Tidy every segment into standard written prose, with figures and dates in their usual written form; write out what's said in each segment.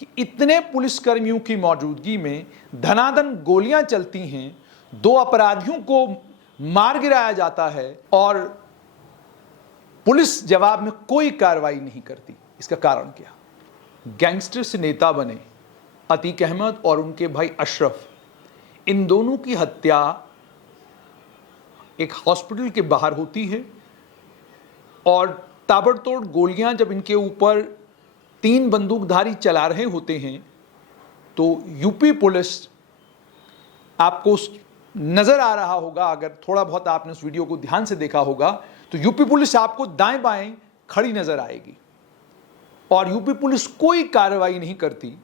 कि इतने पुलिसकर्मियों की मौजूदगी में धनाधन गोलियां चलती हैं, 2 अपराधियों को मार गिराया जाता है और पुलिस जवाब में कोई कार्रवाई नहीं करती। इसका कारण क्या? गैंगस्टर से नेता बने अतीक अहमद और उनके भाई अशरफ, इन दोनों की हत्या एक हॉस्पिटल के बाहर होती है और ताबड़तोड़ गोलियां जब इनके ऊपर 3 बंदूकधारी चला रहे होते हैं तो यूपी पुलिस, आपको नजर आ रहा होगा, अगर थोड़ा बहुत आपने उस वीडियो को ध्यान से देखा होगा तो यूपी पुलिस आपको दाएं बाएं खड़ी नजर आएगी और यूपी पुलिस कोई कार्रवाई नहीं करती,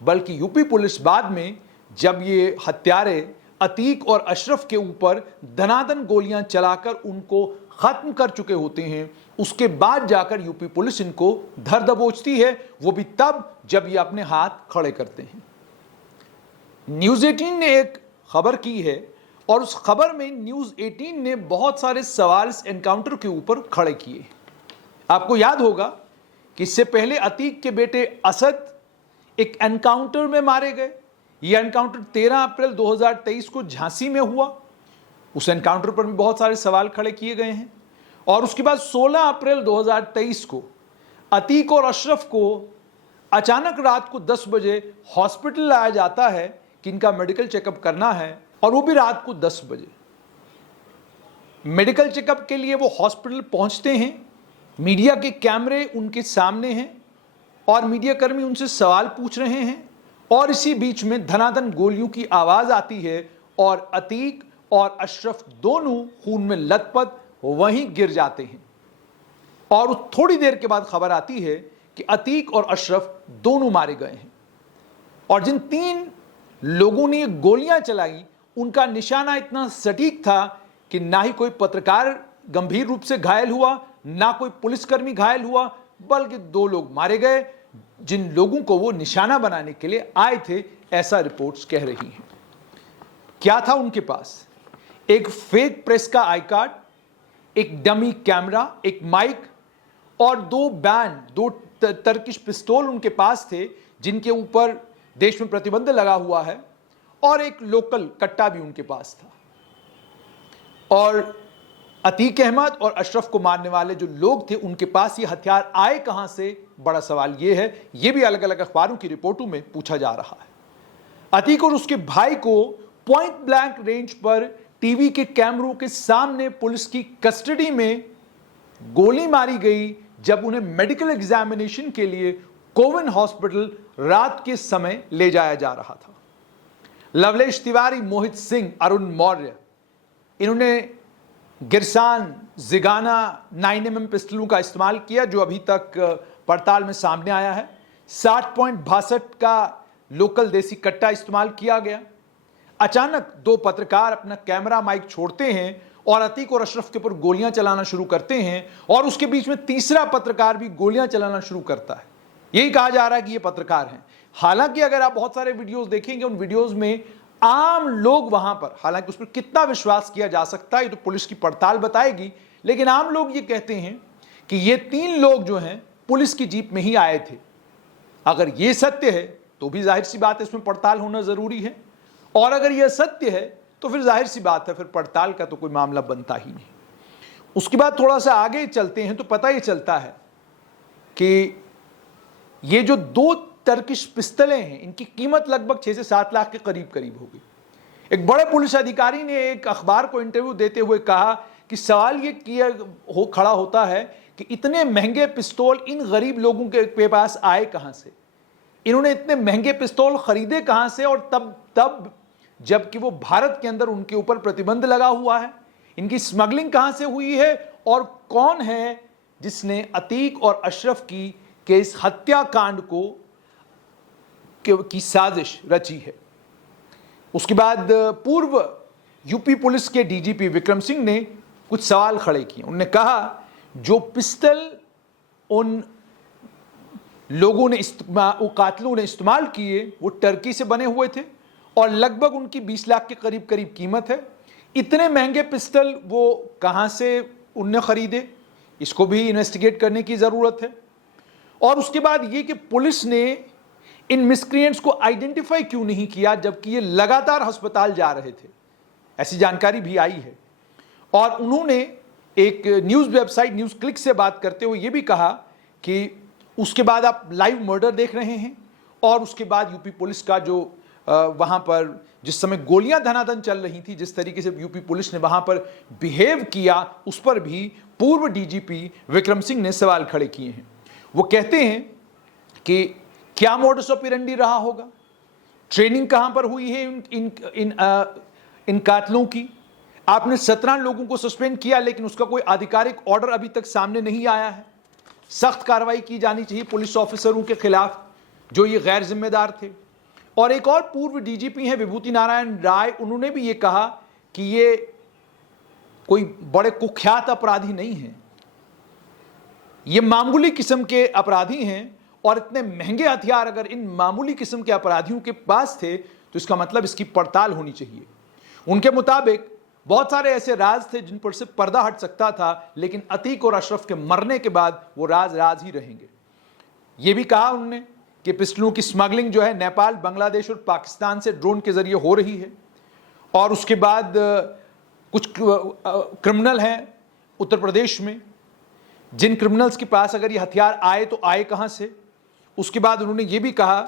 बल्कि यूपी पुलिस बाद में जब ये हत्यारे अतीक और अशरफ के ऊपर धनाधन गोलियां चलाकर उनको खत्म कर चुके होते हैं, उसके बाद जाकर यूपी पुलिस इनको धर दबोचती है, वो भी तब जब ये अपने हाथ खड़े करते हैं। न्यूज़ 18 ने एक खबर की है और उस खबर में न्यूज़ 18 ने बहुत सारे सवाल इस एनकाउंटर के ऊपर खड़े किए। आपको याद होगा कि इससे पहले अतीक के बेटे असद एक एनकाउंटर में मारे गए। यह एनकाउंटर 13 अप्रैल 2023 को झांसी में हुआ। उस एनकाउंटर पर भी बहुत सारे सवाल खड़े किए गए हैं और उसके बाद 16 अप्रैल 2023 को अतीक और अशरफ को अचानक रात को 10 बजे हॉस्पिटल लाया जाता है कि इनका मेडिकल चेकअप करना है, और वो भी रात को 10 बजे। मेडिकल चेकअप के लिए वो हॉस्पिटल पहुंचते हैं, मीडिया के कैमरे उनके सामने हैं और मीडिया कर्मी उनसे सवाल पूछ रहे हैं और इसी बीच में धनाधन गोलियों की आवाज आती है और अतीक और अशरफ दोनों खून में लथपथ वहीं गिर जाते हैं। और थोड़ी देर के बाद खबर आती है कि अतीक और अशरफ दोनों मारे गए हैं और जिन 3 लोगों ने गोलियां चलाई उनका निशाना इतना सटीक था कि ना ही कोई पत्रकार गंभीर रूप से घायल हुआ, ना कोई पुलिसकर्मी घायल हुआ, बल्कि 2 लोग मारे गए जिन लोगों को वो निशाना बनाने के लिए आए थे, ऐसा रिपोर्ट्स कह रही हैं। क्या था उनके पास? एक फेक प्रेस का आई कार्ड, एक डमी कैमरा, एक माइक और 2 बैन, 2 टर्किश पिस्तौल उनके पास थे जिनके ऊपर देश में प्रतिबंध लगा हुआ है, और एक लोकल कट्टा भी उनके पास था। और अतीक अहमद और अशरफ को मारने वाले जो लोग थे उनके पास ये हथियार आए कहां से, बड़ा सवाल ये है। ये भी अलग अलग अखबारों की रिपोर्टों में पूछा जा रहा है। अतीक और उसके भाई को पॉइंट ब्लैंक रेंज पर टीवी के कैमरों के सामने पुलिस की कस्टडी में गोली मारी गई जब उन्हें मेडिकल एग्जामिनेशन के लिए कोविन हॉस्पिटल रात के समय ले जाया जा रहा था। लवलेश तिवारी, मोहित सिंह, अरुण मौर्य, इन्होंने गिरसान, जिगाना 9mm पिस्टलों का इस्तेमाल किया जो अभी तक पड़ताल में सामने आया है। 60.62 का लोकल देसी कट्टा इस्तेमाल किया गया। अचानक 2 पत्रकार अपना कैमरा माइक छोड़ते हैं और अतीक और अशरफ के ऊपर गोलियां चलाना शुरू करते हैं और उसके बीच में तीसरा पत्रकार भी गोलियां चलाना शुरू करता है। यही कहा जा रहा है कि ये पत्रकार हैं। हालांकि अगर आप बहुत सारे वीडियोस देखेंगे, उन वीडियोस में आम लोग वहां पर, हालांकि उस पर कितना विश्वास किया जा सकता है ये तो पुलिस की पड़ताल बताएगी, लेकिन आम लोग ये कहते हैं कि ये 3 लोग जो हैं पुलिस की जीप में ही आए थे। अगर ये सत्य है तो भी जाहिर सी बात है इसमें पड़ताल होना जरूरी है, और अगर यह सत्य है तो फिर जाहिर सी बात है फिर पड़ताल का तो कोई मामला बनता ही नहीं। उसके बाद थोड़ा सा आगे चलते हैं तो पता ही चलता है कि ये जो 2 टर्किश पिस्तलें हैं इनकी कीमत लगभग 6 से 7 लाख के करीब होगी। एक बड़े पुलिस अधिकारी ने एक अखबार को इंटरव्यू देते हुए कहा कि सवाल ये खड़ा होता है कि इतने महंगे पिस्तौल इन गरीब लोगों के पास आए कहां से, इन्होंने इतने महंगे पिस्तौल खरीदे कहां से, और तब जबकि वो भारत के अंदर उनके ऊपर प्रतिबंध लगा हुआ है, इनकी स्मगलिंग कहां से हुई है और कौन है जिसने अतीक और अशरफ के इस हत्याकांड की साजिश रची है। उसके बाद पूर्व यूपी पुलिस के डीजीपी विक्रम सिंह ने कुछ सवाल खड़े किए। उन्होंने कहा जो पिस्टल उन लोगों ने कातिलों ने इस्तेमाल किए वो टर्की से बने हुए थे और लगभग उनकी 20 लाख के करीब कीमत है। इतने महंगे पिस्टल वो कहां से उनने खरीदे, इसको भी इन्वेस्टिगेट करने की ज़रूरत है। और उसके बाद ये कि पुलिस ने इन मिसक्रिएंट्स को आइडेंटिफाई क्यों नहीं किया जबकि ये लगातार अस्पताल जा रहे थे? ऐसी जानकारी भी आई है। और उन्होंने एक न्यूज़ वेबसाइट न्यूज़ क्लिक से बात करते हुए ये भी कहा कि उसके बाद आप लाइव मर्डर देख रहे हैं और उसके बाद यूपी पुलिस का जो वहां पर जिस समय गोलियां धनाधन चल रही थी, जिस तरीके से यूपी पुलिस ने वहां पर बिहेव किया, उस पर भी पूर्व डीजीपी विक्रम सिंह ने सवाल खड़े किए हैं। वो कहते हैं कि क्या मोडस ऑपरेंडी रहा होगा, ट्रेनिंग कहां पर हुई है इन कातलों की। आपने 17 लोगों को सस्पेंड किया लेकिन उसका कोई आधिकारिक ऑर्डर अभी तक सामने नहीं आया है। सख्त कार्रवाई की जानी चाहिए पुलिस ऑफिसरों के खिलाफ जो ये गैर जिम्मेदार थे। और एक और पूर्व डीजीपी हैं विभूति नारायण राय, उन्होंने भी ये कहा कि ये कोई बड़े कुख्यात अपराधी नहीं हैं, ये मामूली किस्म के अपराधी हैं। और इतने महंगे हथियार अगर इन मामूली किस्म के अपराधियों के पास थे तो इसका मतलब इसकी पड़ताल होनी चाहिए। उनके मुताबिक बहुत सारे ऐसे राज थे जिन पर से पर्दा हट सकता था, लेकिन अतीक और अशरफ के मरने के बाद वो राज राज ही रहेंगे। ये भी कहा उन्होंने कि पिस्टलों की स्मगलिंग जो है नेपाल, बांग्लादेश और पाकिस्तान से ड्रोन के जरिए हो रही है। और उसके बाद कुछ क्रिमिनल हैं उत्तर प्रदेश में, जिन क्रिमिनल्स के पास अगर ये हथियार आए तो आए कहां से। उसके बाद उन्होंने ये भी कहा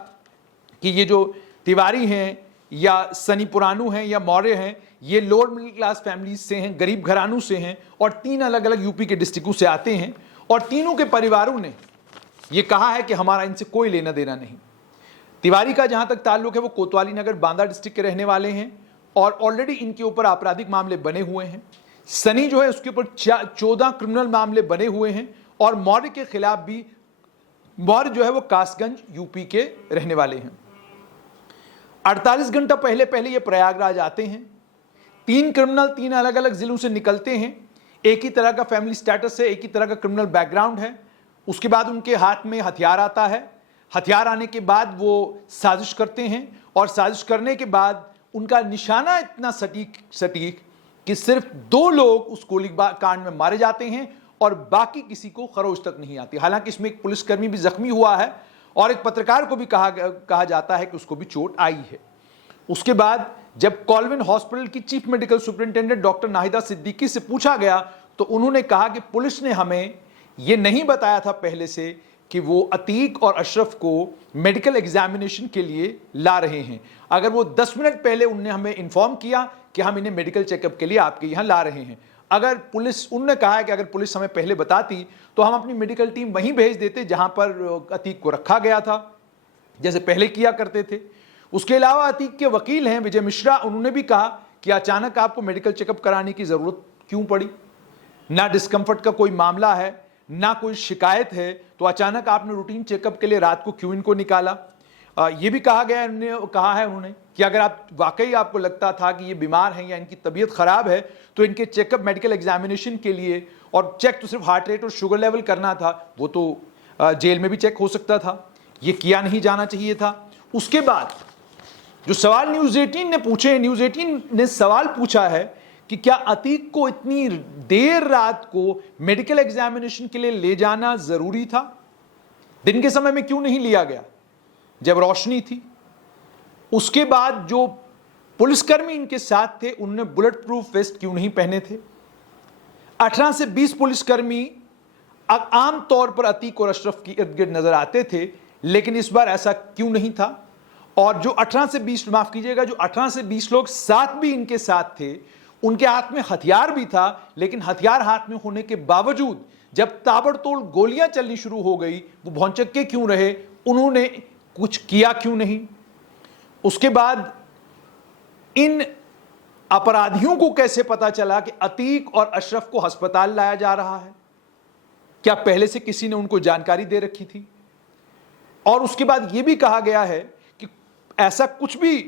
कि ये जो तिवारी हैं या सनी पुरानू हैं या मौर्य हैं, ये लोअर मिडिल क्लास फैमिलीज से हैं, गरीब घरानों से हैं और 3 अलग अलग यूपी के डिस्ट्रिक्टों से आते हैं। और तीनों के परिवारों ने ये कहा है कि हमारा इनसे कोई लेना देना नहीं। तिवारी का जहां तक ताल्लुक है वो कोतवाली नगर बांदा डिस्ट्रिक्ट के रहने वाले हैं और ऑलरेडी इनके ऊपर आपराधिक मामले बने हुए हैं। सनी जो है उसके ऊपर 14 क्रिमिनल मामले बने हुए हैं। और मौर्य के खिलाफ भी, मौर्य जो है वो कासगंज यूपी के रहने वाले हैं। 48 घंटा पहले पहले ये प्रयागराज आते हैं। 3 क्रिमिनल 3 अलग अलग जिलों से निकलते हैं। एक ही तरह का फैमिली स्टेटस है, एक ही तरह का क्रिमिनल बैकग्राउंड है। उसके बाद उनके हाथ में हथियार आता है। हथियार आने के बाद वो साजिश करते हैं और साजिश करने के बाद उनका निशाना इतना सटीक कि सिर्फ 2 लोग उस गोलीकांड में मारे जाते हैं और बाकी किसी को खरोच तक नहीं आती। हालांकि इसमें एक पुलिसकर्मी भी जख्मी हुआ है और एक पत्रकार को भी कहा जाता है कि उसको भी चोट आई है। उसके बाद जब कॉलविन हॉस्पिटल की chief medical superintendent doctor Nahida Siddiqui से पूछा गया तो उन्होंने कहा कि पुलिस ने हमें यह नहीं बताया था पहले से कि वो अतीक और अशरफ को मेडिकल एग्जामिनेशन के लिए ला रहे हैं। अगर वो 10 मिनट पहले उन्होंने हमें इन्फॉर्म किया कि हम इन्हें मेडिकल चेकअप के लिए आपके यहाँ ला रहे हैं, अगर पुलिस, उन्होंने कहा है कि अगर पुलिस हमें पहले बताती तो हम अपनी मेडिकल टीम वहीं भेज देते जहां पर अतीक को रखा गया था, जैसे पहले किया करते थे। उसके अलावा अतीक के वकील हैं विजय मिश्रा, उन्होंने भी कहा कि अचानक आपको मेडिकल चेकअप कराने की जरूरत क्यों पड़ी, ना डिस्कम्फर्ट का कोई मामला है, ना कोई शिकायत है, तो अचानक आपने रूटीन चेकअप के लिए रात को क्यों इनको निकाला। ये भी कहा है उन्होंने कि अगर आप वाकई आपको लगता था कि ये बीमार हैं या इनकी तबीयत खराब है तो इनके चेकअप मेडिकल एग्जामिनेशन के लिए, और चेक तो सिर्फ हार्ट रेट और शुगर लेवल करना था, वो तो जेल में भी चेक हो सकता था, ये किया नहीं जाना चाहिए था। उसके बाद जो सवाल न्यूज़ 18 ने पूछे, न्यूज़ 18 ने सवाल पूछा है कि क्या अतीक को इतनी देर रात को मेडिकल एग्जामिनेशन के लिए ले जाना जरूरी था? दिन के समय में क्यों नहीं लिया गया जब रोशनी थी? उसके बाद जो पुलिसकर्मी इनके साथ थे उन्होंने बुलेट प्रूफ वेस्ट क्यों नहीं पहने थे? 18 से 20 पुलिसकर्मी आम तौर पर अतीक और अशरफ की इर्द गिर्द नजर आते थे, लेकिन इस बार ऐसा क्यों नहीं था? और जो 18 से 20, माफ कीजिएगा, जो 18 से 20 लोग साथ भी इनके साथ थे, उनके हाथ में हथियार भी था, लेकिन हथियार हाथ में होने के बावजूद जब ताबड़तोड़ गोलियां चलनी शुरू हो गई वो भौंचक्के क्यों रहे? उन्होंने कुछ किया क्यों नहीं? उसके बाद इन अपराधियों को कैसे पता चला कि अतीक और अशरफ को अस्पताल लाया जा रहा है? क्या पहले से किसी ने उनको जानकारी दे रखी थी? और उसके बाद यह भी कहा गया है कि ऐसा कुछ भी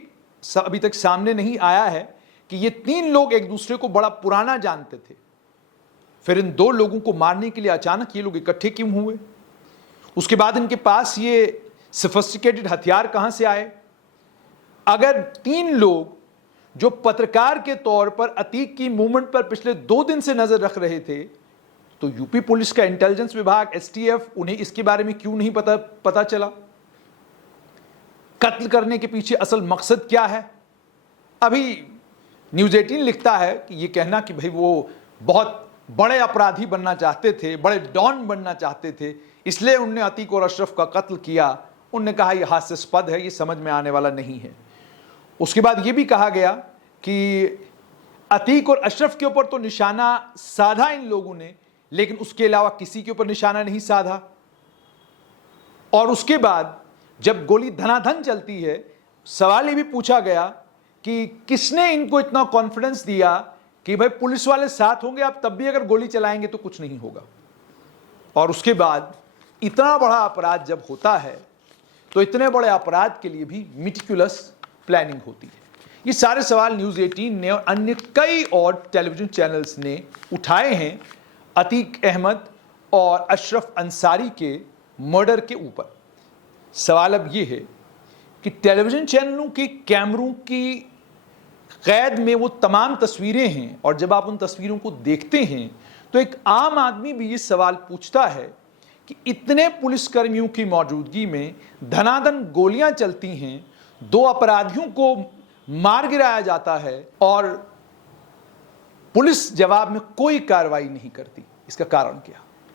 अभी तक सामने नहीं आया है कि ये 3 लोग एक दूसरे को बड़ा पुराना जानते थे, फिर इन 2 लोगों को मारने के लिए अचानक ये लोग इकट्ठे क्यों हुए? उसके बाद इनके पास ये सोफिस्टिकेटेड हथियार कहां से आए? अगर 3 लोग जो पत्रकार के तौर पर अतीक की मूवमेंट पर पिछले 2 दिन से नजर रख रहे थे, तो यूपी पुलिस का इंटेलिजेंस विभाग, एसटीएफ, उन्हें इसके बारे में क्यों नहीं पता चला? कत्ल करने के पीछे असल मकसद क्या है? अभी न्यूज़ 18 लिखता है कि ये कहना कि भाई वो बहुत बड़े अपराधी बनना चाहते थे, बड़े डॉन बनना चाहते थे, इसलिए उनने अतीक और अशरफ का कत्ल किया। उनने कहा यह हास्यास्पद है, ये समझ में आने वाला नहीं है। उसके बाद ये भी कहा गया कि अतीक और अशरफ के ऊपर तो निशाना साधा इन लोगों ने, लेकिन उसके अलावा किसी के ऊपर निशाना नहीं साधा। और उसके बाद जब गोली धनाधन चलती है, सवाल ये भी पूछा गया कि किसने इनको इतना कॉन्फिडेंस दिया कि भाई पुलिस वाले साथ होंगे, आप तब भी अगर गोली चलाएंगे तो कुछ नहीं होगा। और उसके बाद इतना बड़ा अपराध जब होता है तो इतने बड़े अपराध के लिए भी मेटिकुलस प्लानिंग होती है। ये सारे सवाल न्यूज़ 18 ने और अन्य कई और टेलीविजन चैनल्स ने उठाए हैं अतीक अहमद और अशरफ अंसारी के मर्डर के ऊपर। सवाल अब ये है कि टेलीविजन चैनलों के कैमरों की कैद में वो तमाम तस्वीरें हैं, और जब आप उन तस्वीरों को देखते हैं तो एक आम आदमी भी ये सवाल पूछता है कि इतने पुलिसकर्मियों की मौजूदगी में धनाधन गोलियां चलती हैं, 2 अपराधियों को मार गिराया जाता है और पुलिस जवाब में कोई कार्रवाई नहीं करती, इसका कारण क्या?